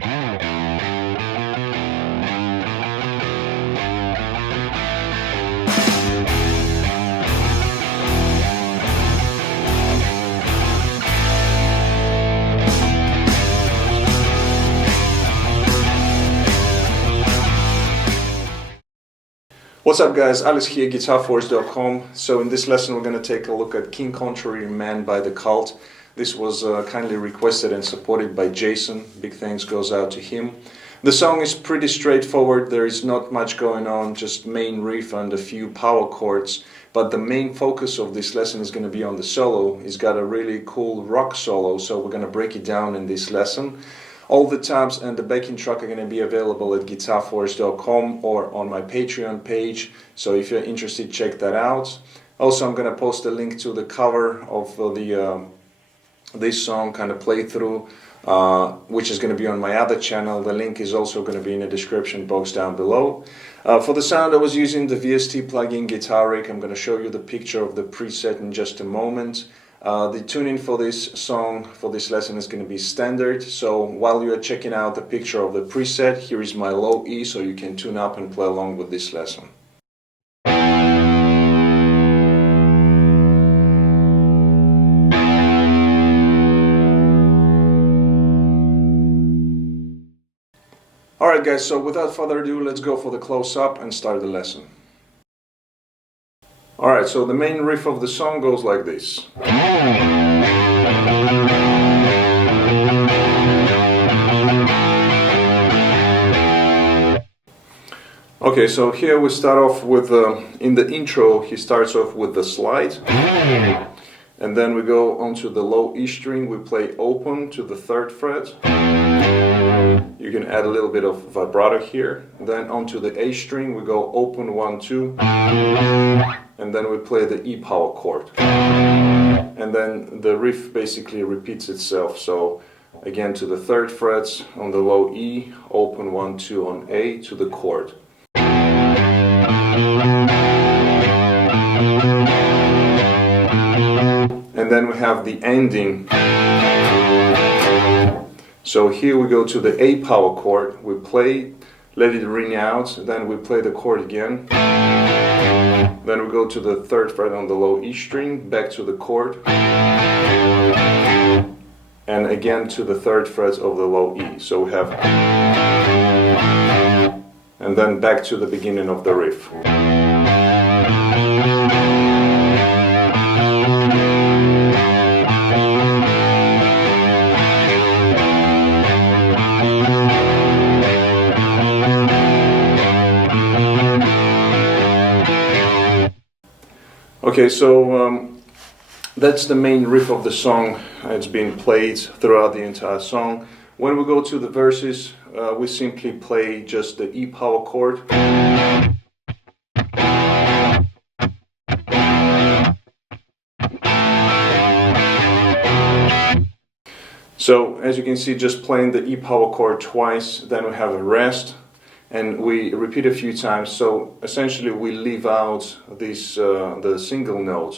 What's up guys, Alex here, GuitarForce.com. So in this lesson we're going to take a look at King Contrary Man by The Cult. This was kindly requested and supported by Jason. Big thanks goes out to him. The song is pretty straightforward, there is not much going on, just main riff and a few power chords. But the main focus of this lesson is going to be on the solo. He's got a really cool rock solo, so we're going to break it down in this lesson. All the tabs and the backing track are going to be available at GuitarForce.com or on my Patreon page, so if you're interested, check that out. Also, I'm going to post a link to the cover of this song, kind of playthrough, which is going to be on my other channel. The link is also going to be in the description box down below. For the sound, I was using the VST plugin Guitar Rig. I'm going to show you the picture of the preset in just a moment. The tuning for this song, for this lesson, is going to be standard. So while you are checking out the picture of the preset, here is my low E, so you can tune up and play along with this lesson. Alright guys, so without further ado, let's go for the close-up and start the lesson. Alright, so the main riff of the song goes like this. Okay, so here we start off with, in the intro, he starts off with the slide. And then we go onto the low E string, we play open to the 3rd fret. You can add a little bit of vibrato here. Then onto the A string, we go open 1, 2. And then we play the E power chord. And then the riff basically repeats itself. So again to the 3rd fret on the low E, open 1, 2 on A to the chord. And then we have the ending. So here we go to the A power chord, we play, let it ring out, then we play the chord again. Then we go to the 3rd fret on the low E string, back to the chord. And again to the 3rd fret of the low E. So we have... And then back to the beginning of the riff. Okay, so that's the main riff of the song. It's been played throughout the entire song. When we go to the verses, we simply play just the E power chord. So as you can see, just playing the E power chord twice, then we have a rest. And we repeat a few times, so essentially we leave out this, the single notes.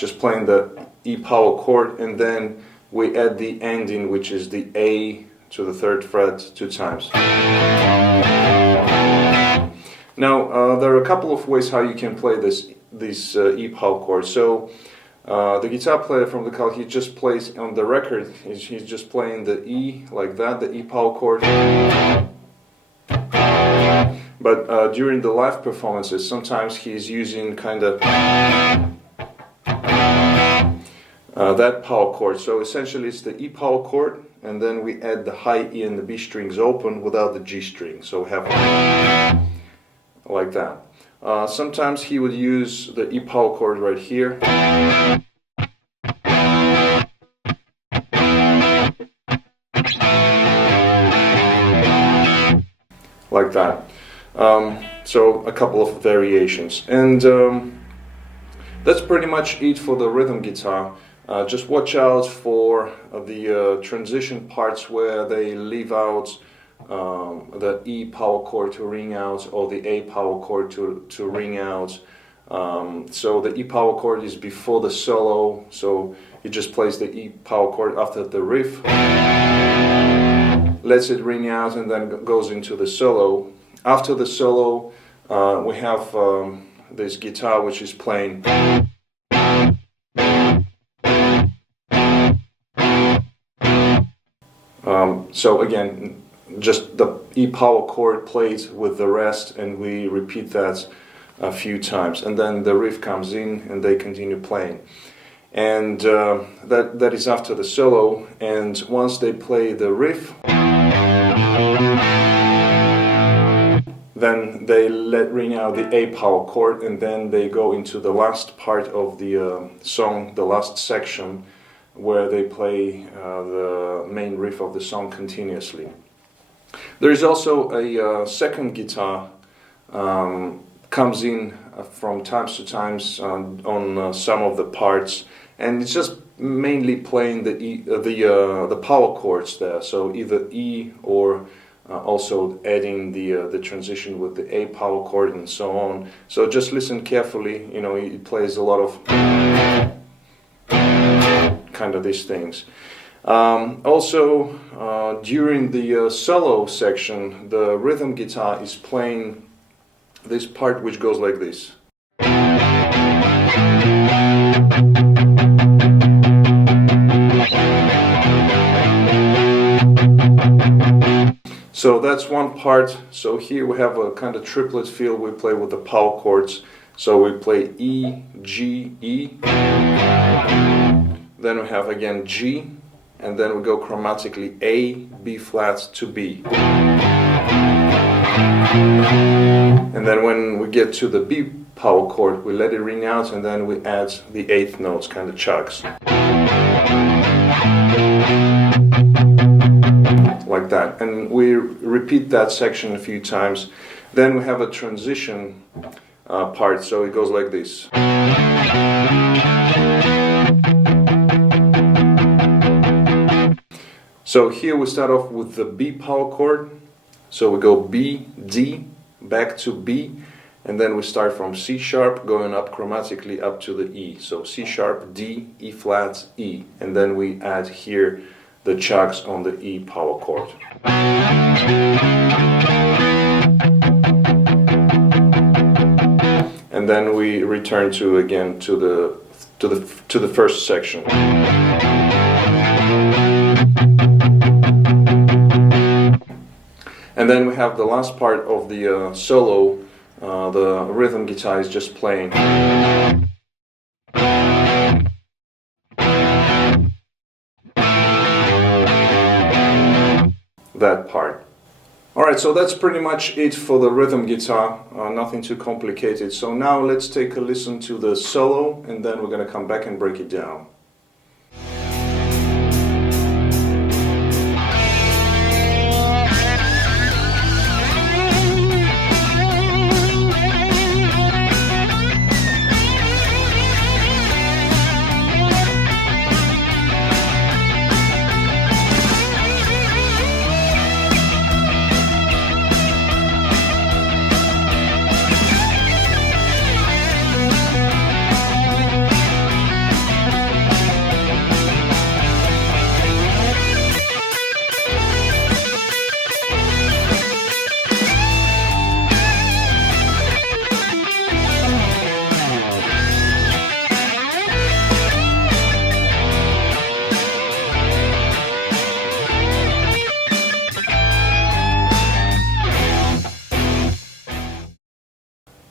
Just playing the E power chord, and then we add the ending, which is the A to the 3rd fret 2 times. Now, there are a couple of ways how you can play this E power chord. So the guitar player from The Cult, he just plays on the record, he's just playing the E like that, the E power chord. But during the live performances, sometimes he's using kind of that power chord. So essentially it's the E power chord, and then we add the high E and the B strings open without the G string. So we have like that. Sometimes he would use the E power chord right here. Like that. So a couple of variations. And that's pretty much it for the rhythm guitar. Just watch out for the transition parts where they leave out the E power chord to ring out, or the A power chord to ring out. So the E power chord is before the solo, so he just plays the E power chord after the riff, lets it ring out, and then goes into the solo. After the solo, we have this guitar which is playing. So again, just the E power chord played with the rest, and we repeat that a few times, and then the riff comes in and they continue playing. And that is after the solo, and once they play the riff, then they let ring out the A power chord, and then they go into the last part of the song, the last section, where they play the main riff of the song continuously. There is also a second guitar comes in from times to times on some of the parts, and it's just mainly playing the power chords there. So either E or also adding the transition with the A power chord and so on. So just listen carefully. You know, it plays a lot of kind of these things. Also, during the solo section, the rhythm guitar is playing this part which goes like this. So that's one part. So here we have a kind of triplet feel. We play with the power chords. So we play E, G, E. Then we have again G, and then we go chromatically A, B flat to B. And then when we get to the B power chord, we let it ring out, and then we add the eighth notes, kind of chugs. Like that. And we repeat that section a few times. Then we have a transition part, so it goes like this. So here we start off with the B power chord. So we go B, D, back to B, and then we start from C sharp, going up chromatically up to the E. So C sharp, D, E flat, E. And then we add here the chugs on the E power chord. And then we return to again to the first section. And then we have the last part of the solo. The rhythm guitar is just playing that part. Alright, so that's pretty much it for the rhythm guitar, nothing too complicated. So now let's take a listen to the solo, and then we're going to come back and break it down.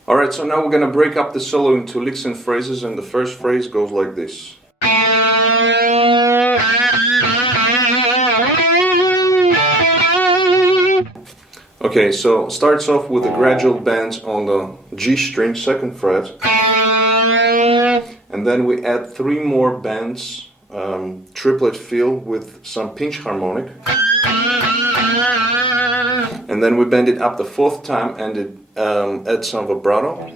Alright, so now we're going to break up the solo into licks and phrases, and the first phrase goes like this. Okay, so starts off with a gradual bend on the G string, 2nd fret, and then we add 3 more bends, triplet feel with some pinch harmonic, and then we bend it up the 4th time and add some vibrato.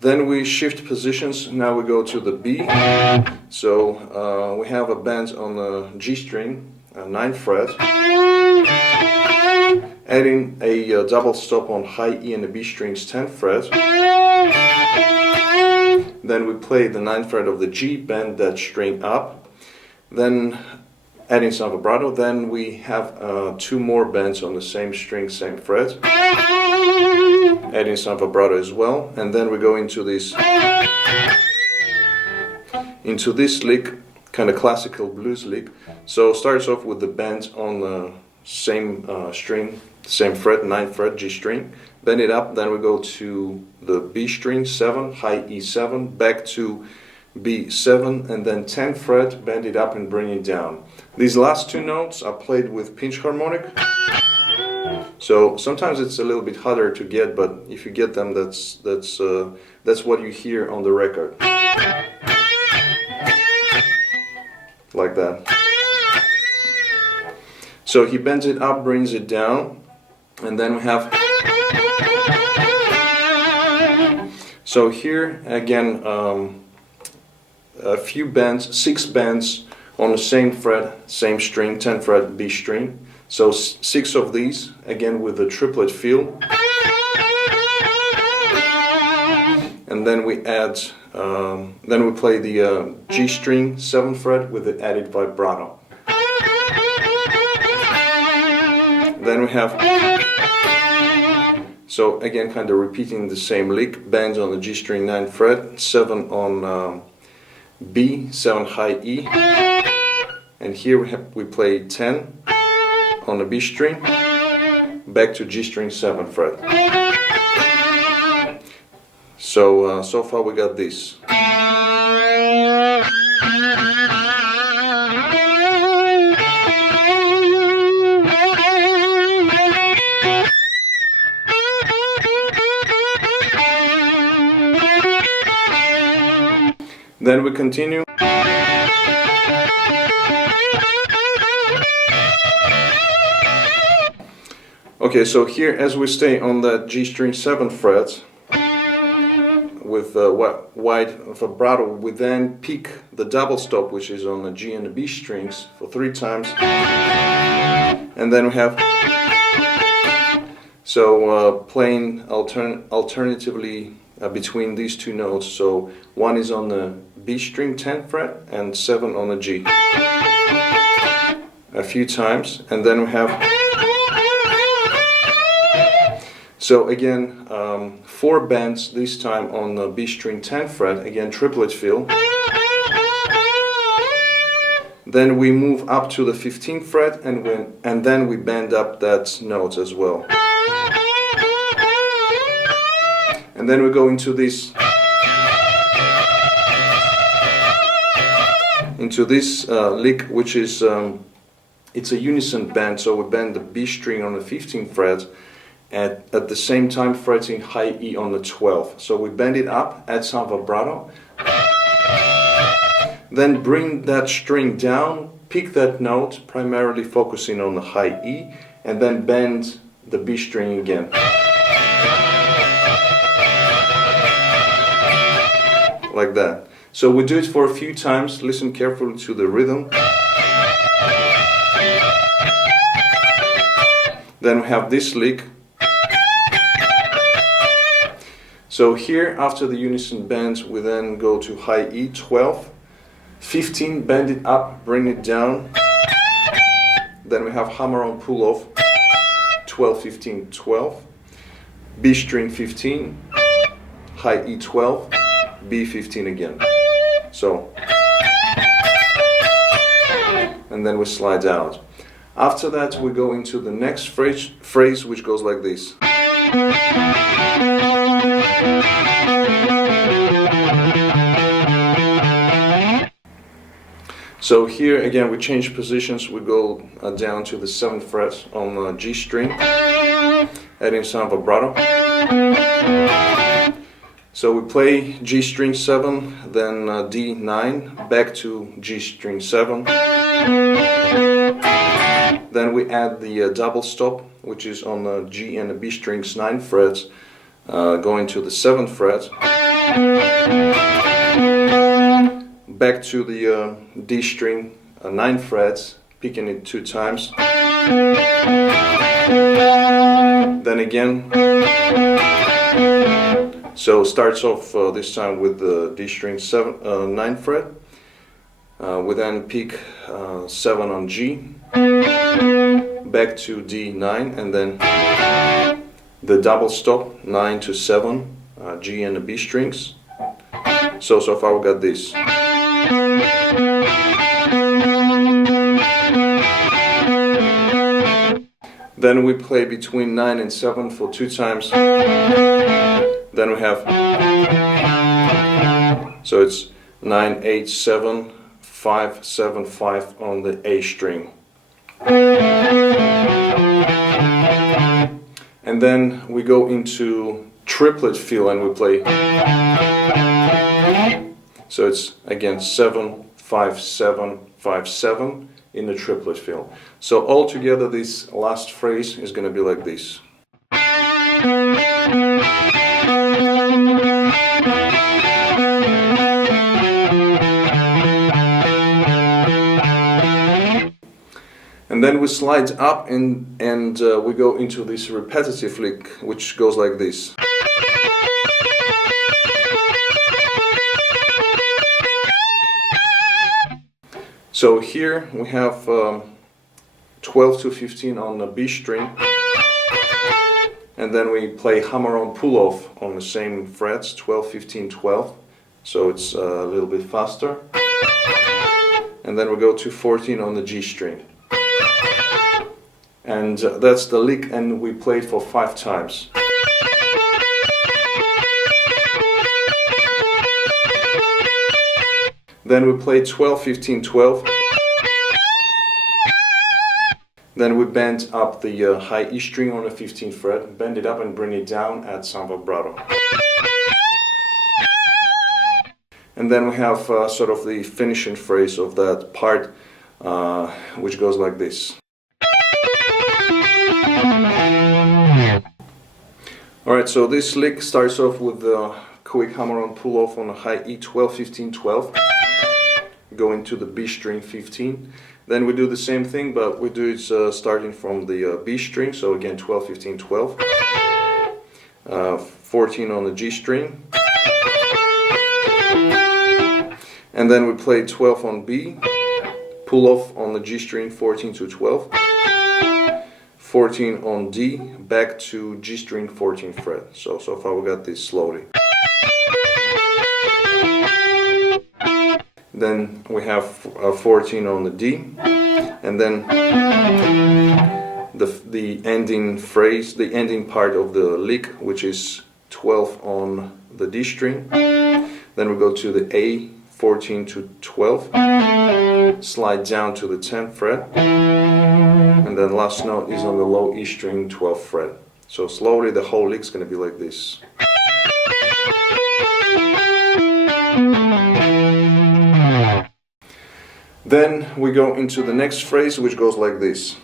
Then we shift positions. Now we go to the B. So we have a bend on the G string, 9th fret, adding a double stop on high E and the B strings, 10th fret. Then we play the 9th fret of the G, bend that string up, then adding some vibrato. Then we have 2 more bends on the same string, same fret, adding some vibrato as well, and then we go into this lick, kind of classical blues lick. So starts off with the bend on the same string, same fret, 9th fret, G string, bend it up, then we go to the B string 7, high E7, back to B7, and then 10th fret, bend it up and bring it down. These last 2 notes are played with pinch harmonic, so sometimes it's a little bit harder to get, but if you get them, that's what you hear on the record, like that. So he bends it up, brings it down, and then we have. So here again, a few bends, 6 bends on the same fret, same string, 10th fret, B string. So 6 of these, again with the triplet feel. And then we add, then we play the G string, 7th fret with the added vibrato. Then we have, so again kind of repeating the same lick, bends on the G string, 9th fret, 7 on B, 7 high E, and here we play 10 on the B string, back to G string, 7th fret. So so far we got this. Then we continue. Okay, so here as we stay on that G string 7th fret with wide vibrato, we then pick the double stop, which is on the G and the B strings, for 3 times, and then we have, so playing alternatively between these 2 notes. So one is on the B string, 10th fret, and 7 on the G, a few times, and then we have, so again 4 bends, this time on the B string, 10th fret, again triplet feel. Then we move up to the 15th fret, and then we bend up that note as well. And then we go into this lick, which is it's a unison bend. So we bend the B string on the 15th fret, at the same time fretting high E on the 12th. So we bend it up, add some vibrato, then bring that string down, pick that note, primarily focusing on the high E, and then bend the B string again. Like that. So we do it for a few times, listen carefully to the rhythm. Then we have this lick. So here, after the unison bends, we then go to high E, 12, 15, bend it up, bring it down. Then we have hammer on pull off, 12, 15, 12, B string 15, high E 12, B15 again. So, and then we slide out. After that we go into the next phrase which goes like this. So here again we change positions, we go down to the 7th fret on the G string, adding some vibrato. So we play G string 7, then D9, back to G string 7. Then we add the double stop, which is on the G and the B strings 9 frets, going to the 7th fret. Back to the D string 9 frets, picking it 2 times. Then again. So starts off this time with the D string 9 fret, We then pick 7 on G, back to D9, and then the double stop 9 to 7, G and the B strings. So far we got this. Then we play between 9 and 7 for 2 times. Then we have, so it's 9, 8, 7, 5, 7, 5 on the A string. And then we go into triplet feel and we play. So it's again 7, 5, 7, 5, 7 in the triplet feel. So all together this last phrase is going to be like this. And then we slide up and we go into this repetitive lick, which goes like this. So here we have 12 to 15 on the B string, and then we play hammer-on pull-off on the same frets, 12, 15, 12, so it's a little bit faster. And then we go to 14 on the G string. And that's the lick, and we play it for 5 times. Then we play 12, 15, 12. Then we bend up the high E string on the 15th fret, bend it up and bring it down, add some vibrato. And then we have sort of the finishing phrase of that part, which goes like this. Alright, so this lick starts off with the quick hammer-on pull-off on a high E, 12, 15, 12. Going to the B string 15. Then we do the same thing, but we do it starting from the B string, so again 12, 15, 12. 14 on the G string. And then we play 12 on B, pull off on the G string 14 to 12. 14 on D, back to G string 14th fret. So far we got this slowly. Then we have 14 on the D, and then the ending phrase, the ending part of the lick, which is 12 on the D string. Then we go to the A, 14 to 12, slide down to the 10th fret, and then last note is on the low E string, 12th fret. So slowly the whole lick's going to be like this. Then we go into the next phrase, which goes like this.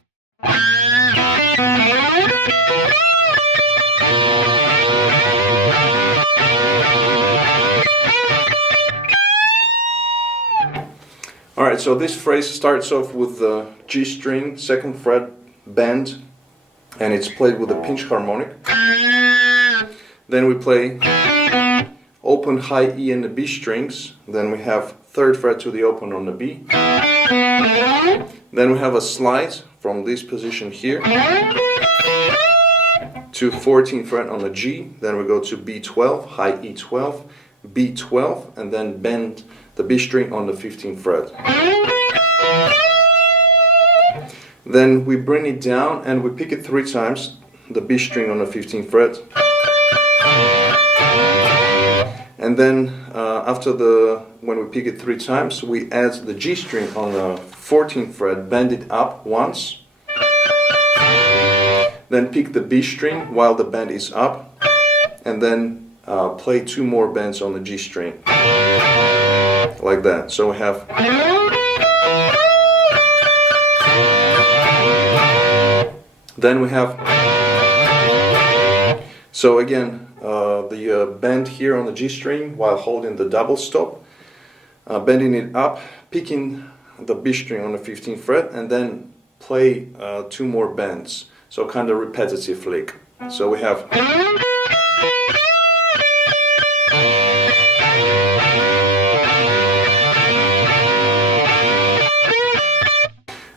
Alright, so this phrase starts off with the G string, 2nd fret, bend, and it's played with a pinch harmonic. Then we play open, high E and the B strings. Then we have 3rd fret to the open on the B. Then we have a slide from this position here to 14th fret on the G. Then we go to B12, high E12, B12, and then bend the B string on the 15th fret. Then we bring it down and we pick it 3 times, the B string on the 15th fret. And then when we pick it 3 times, we add the G string on the 14th fret, bend it up once. Then pick the B string while the bend is up, and then play 2 more bends on the G string. Like that. So we have then we have, so again, the bend here on the G string while holding the double stop, bending it up, picking the B string on the 15th fret, and then play 2 more bends. So kind of repetitive lick. So we have,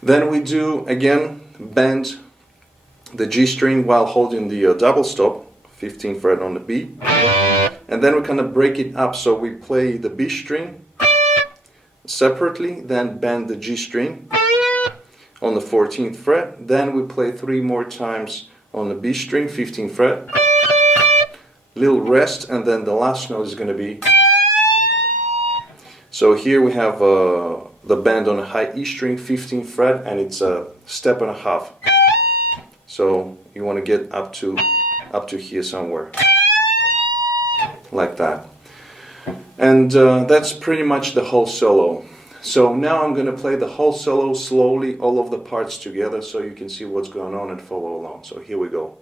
Then we do again bend the G string while holding the double stop, 15th fret on the B, and then we kind of break it up, so we play the B string separately, then bend the G string on the 14th fret, then we play 3 more times on the B string, 15th fret, little rest, and then the last note is going to be. So here we have the bend on a high E string, 15th fret, and it's a step and a half. So you want to get up to here somewhere, like that. And that's pretty much the whole solo. So now I'm going to play the whole solo slowly, all of the parts together, so you can see what's going on and follow along. So here we go.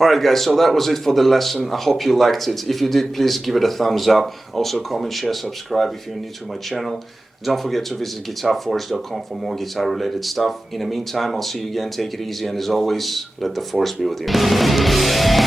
Alright guys, so that was it for the lesson. I hope you liked it. If you did, please give it a thumbs up. Also comment, share, subscribe if you're new to my channel. Don't forget to visit GuitarForce.com for more guitar related stuff. In the meantime, I'll see you again. Take it easy, and as always, let the force be with you.